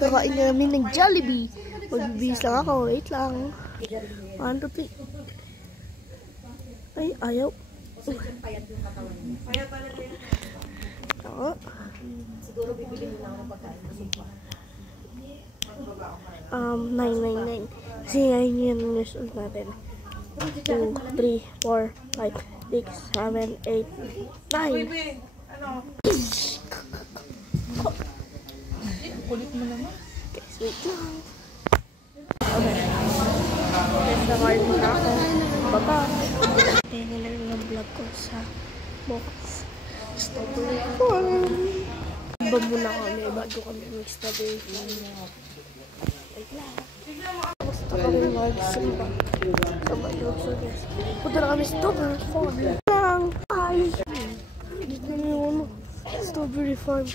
Kakain namin ng Jollibee. Magbibihis lang ako. Wait lang. 1, 2, 3. Ay, ayaw. Oo. Siguro bibili mo lang ng pagkain na sumpa. 999. Kasi ngayon yung years old natin. 2, 3, 4, 5, 6, 7, 8, 9. Kulit mo naman. Guys, wait lang. Okay. Guys, na-card mo na ako. Baba. Tingnan lang yung vlog ko sa box. Strawberry farm. Iba muna kami bago kami mag-strawberry farm. Wait lang. Gusto kami mag-simba. So guys, punta na kami strawberry farm. Lang. Ay. Dito na yung strawberry farm.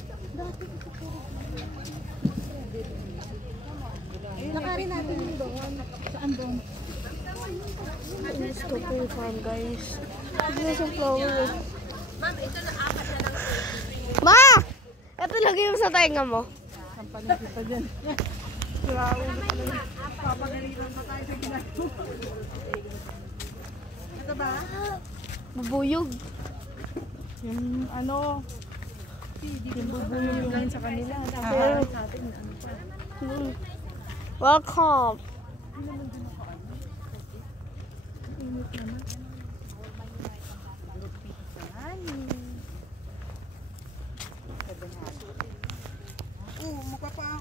Lakarin natin yung doon. Saan doon? Strawberry farm, guys. Ito sa flower. Ma'am, ito na apat na lang. Ma! Ito lagay mo sa tenga mo. Sampanin kita dyan. Grabe na pala. Papagalitan pa tayo sa ginagawa. Ito ba? Bubuyog. Yung ano? Yung bubuyog lang sa kanila. Pero, Sa atin na ano pa. welcome.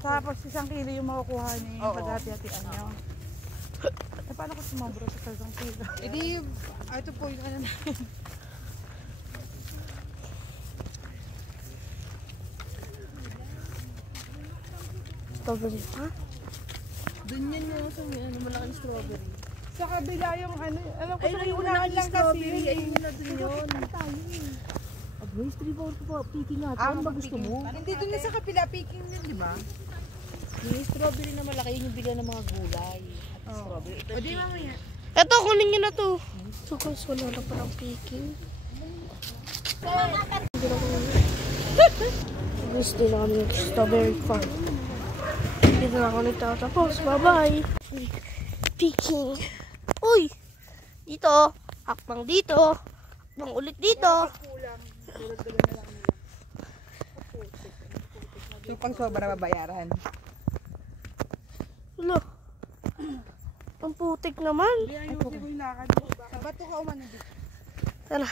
Tapos 1 kilo yung makukuha niyo yung paghati-hatian niyo. Eh, paano ko sumabro sa 1 kilo? Eh di, ito po yung ano namin. Strawberry farm? Doon yan yung sa malaking strawberry. Sa kabila yung ano, alam ko sa unahan lang kasi. Ayun na doon yun. Aboy, strawberry ko pa. Piki nga. Ano ba gusto mo? Hindi doon na sa kabila, picking yun, di ba? Yung strawberry na malaki, yun yung bigyan ng mga gulay. At strawberry. O di mamaya. Ito, kunin nyo na to. So guys, wala na parang picking. Gusto na kami yung strawberry farm. Dito na ako nagtatapos. Bye-bye. Picking. Uy! Dito. Hakbang dito. Hakbang ulit dito. So pang sobra babayaran. Wala. Ang putik naman. Ay, ko yung lakad. Sa bato ka umano dito. Tara.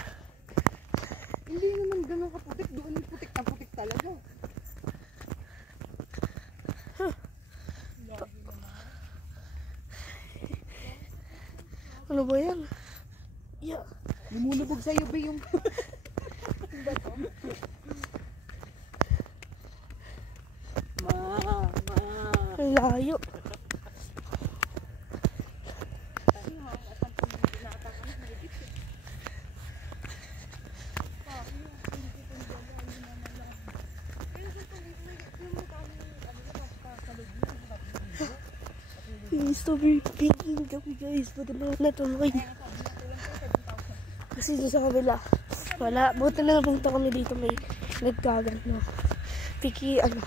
Hindi naman ganun kaputik. Doon yung putik na putik talaga. Ano ba yan? Yeah. Lumulubog sa'yo ba yung bato? Ang layo. Strawberry picking kami guys. Buti na natuloy. Kasi doon sa kabila. Wala. Buti na napunta kami dito. May nagkagan na. Picky ano.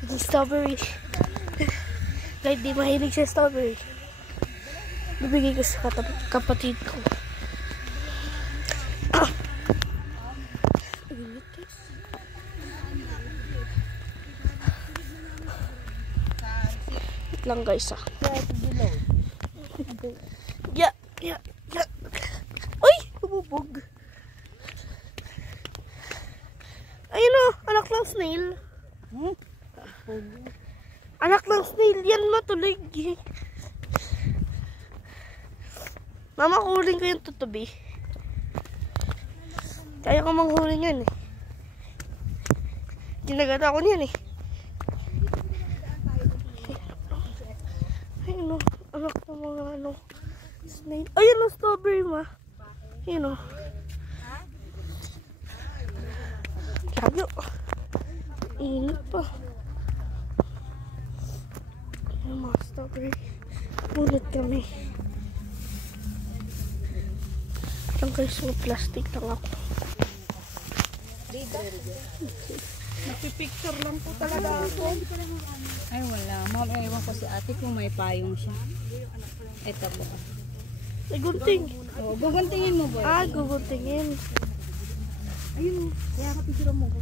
Picky strawberry. Kahit di mahilig sa strawberry. Bibigay ko sa kapatid ko. Lang guys Yeah. Uy! Bubog. Ayun o, anak ng snail. Anak ng snail yan, matulig. Mama, kuling ko yung tutubi. Kaya ko manghuling yan eh. Ginagata ko niyan eh. Ayun o, anak ng mga ano, snail. Ayun o, strawberry ma. Ayun o. Lago. Init pa. Ayun mga strawberry. Ulit kami. Lang guys, plastic lang ako. Nagpipicture lang po talaga ako. Ay, wala. Ma'am, ewan ko si ate kung may payong siya. Ito po. Ay, gunting. Oo, guguntingin mo, boy. Ah, guguntingin. Ayun, kaya ka picture mo.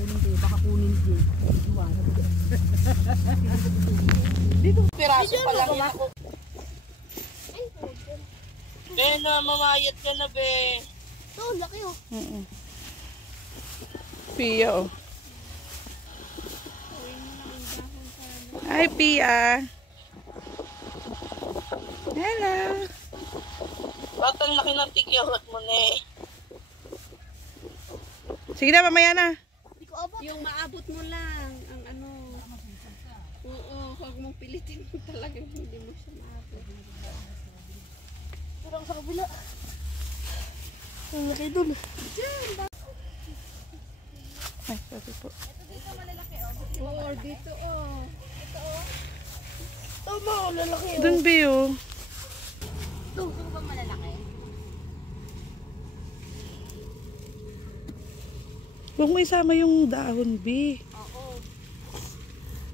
Kunin din, baka kunin din. Dito, piraso pa lang yan ako. Be, na, mamayat ka na, be. Ito, laki oh. Pia, oh. Hi, Pia. Hello. Ba't ang laki ng tikyawat mo, ne? Sige na, mamaya na. Yung maabot mo lang ang ano. Oo, huwag mong pilitin mo talaga hindi mo siya maabot. Parang sa kabila. Ang laki dun. Ay, sorry po. Oo, dito oh. Tama, oh, lalaki oh. Doon, Bio. Ito ba malalaki? Huwag mo isama yung dahon, B. Oo.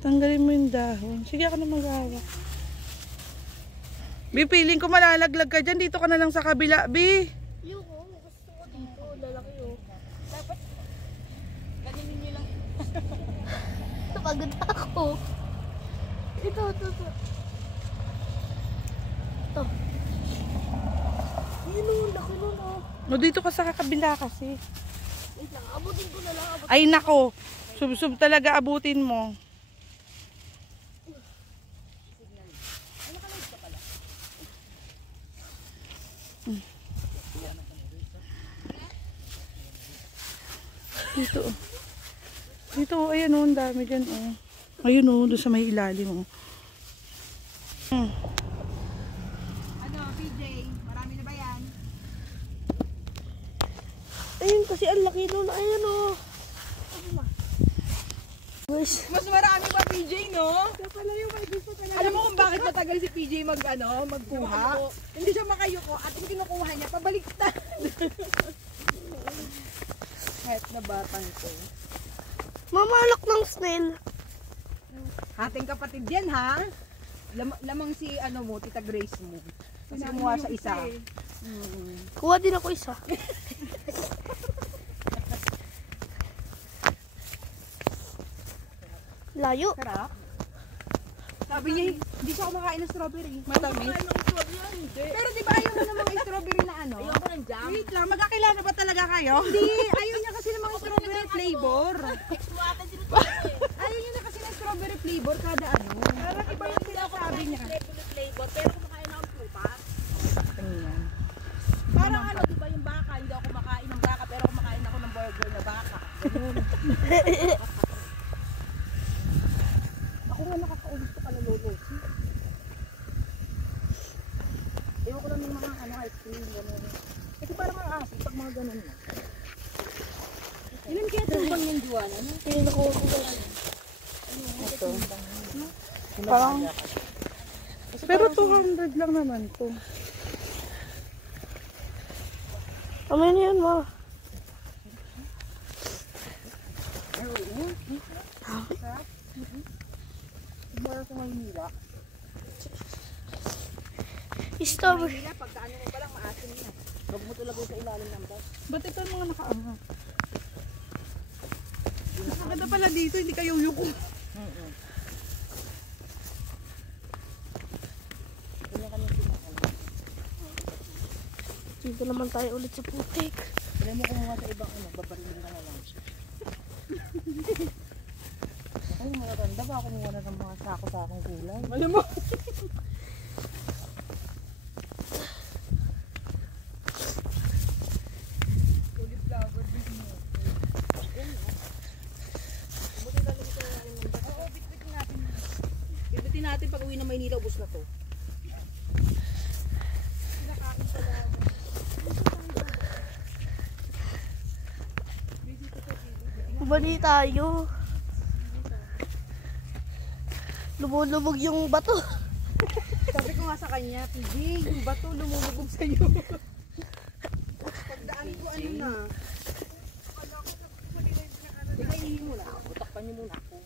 Tanggalin mo yung dahon. Sige, ako na mag-awa. B, feeling ko malalaglag ka dyan. Dito ka na lang sa kabila, B. Yung oh, gusto ko dito. Lalaki oh. Dapat ganinin niyo lang. Napagod ako. Ito. Ito. Yun oh, laki nun oh. No, dito ka sa kabila kasi. Wait lang, abutin ko na lang. Ay, nako. Sub-sub talaga abutin mo. Dito. Dito, ayan o, ang dami dyan o. Ayun o, doon sa may ilalim o. Ano, PJ? Marami na ba yan? Ayun kasi ang laki nun. Ayun oh. Guys. Mas marami pa PJ, no? Alam mo kung bakit matagal si PJ magkuha? Hindi siya makayuko at yung kinukuha niya, pabaliktad. Kahit na batang ko. Mamalak ng snail. Ating kapatid yan, ha? Lamang si Tita Grace mo. Kasi kumuha sa isa. Kuha din ako isa. Layo. Sarap. Sabi niya, hindi siya kumakain ng strawberry. Matamis. Pero di ba ayaw mo namang strawberry na ano? Ayoko ng jam. Wait lang, magkakilala ba talaga kayo? Hindi, ayaw niya kasi namang strawberry flavor. Ayaw niya na kasi ng strawberry flavor kada ano. Parang iba yung sinasabi niya. Flavor, pero kumakain ako ng prutas. Parang ano, di ba yung baka, hindi ako kumakain ng baka, pero kumakain ako ng burger na baka. Ako nga nakakaubos ko pala lolosi. Ewan ko lang ng mga ice cream, gano'n. Kasi parang ang asin pag mga gano'n na. Ilan kaya tumbang yung Juana? Ayun ako. Ito. Parang, pero 200 lang naman to. Kamay na yan, ma. Mura sa Maynila. Strawberry. Maynila, pagka ano mo pa lang, maasin na. Huwag mo tulagay sa ilalim ng bus. Ba't ito yung mga nakaangat? Nakaganda pala dito, hindi kayo yuko. Dito naman tayo ulit sa putik. Kaya mo kumuha sa ibang babarilin ka na lang. Ay, mga ganda ba? Kumuha na ng mga sako-sakong kulay. Alam mo? Bibitin natin pag uwi ng Maynila, ubos na to. Bali tayo. Lumulubog yung bato. Sabi ko nga sa kanya, PJ, yung bato lumulubog sa'yo. Pagdaan ko ano na. Sabihin mo na ako. Takpan niyo muna ako.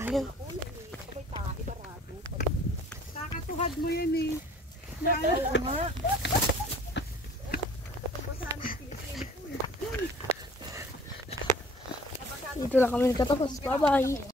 Ayaw. Kakatuhad mo yan eh. Oo nga. Dito lang kami nagtatapos. Bye-bye.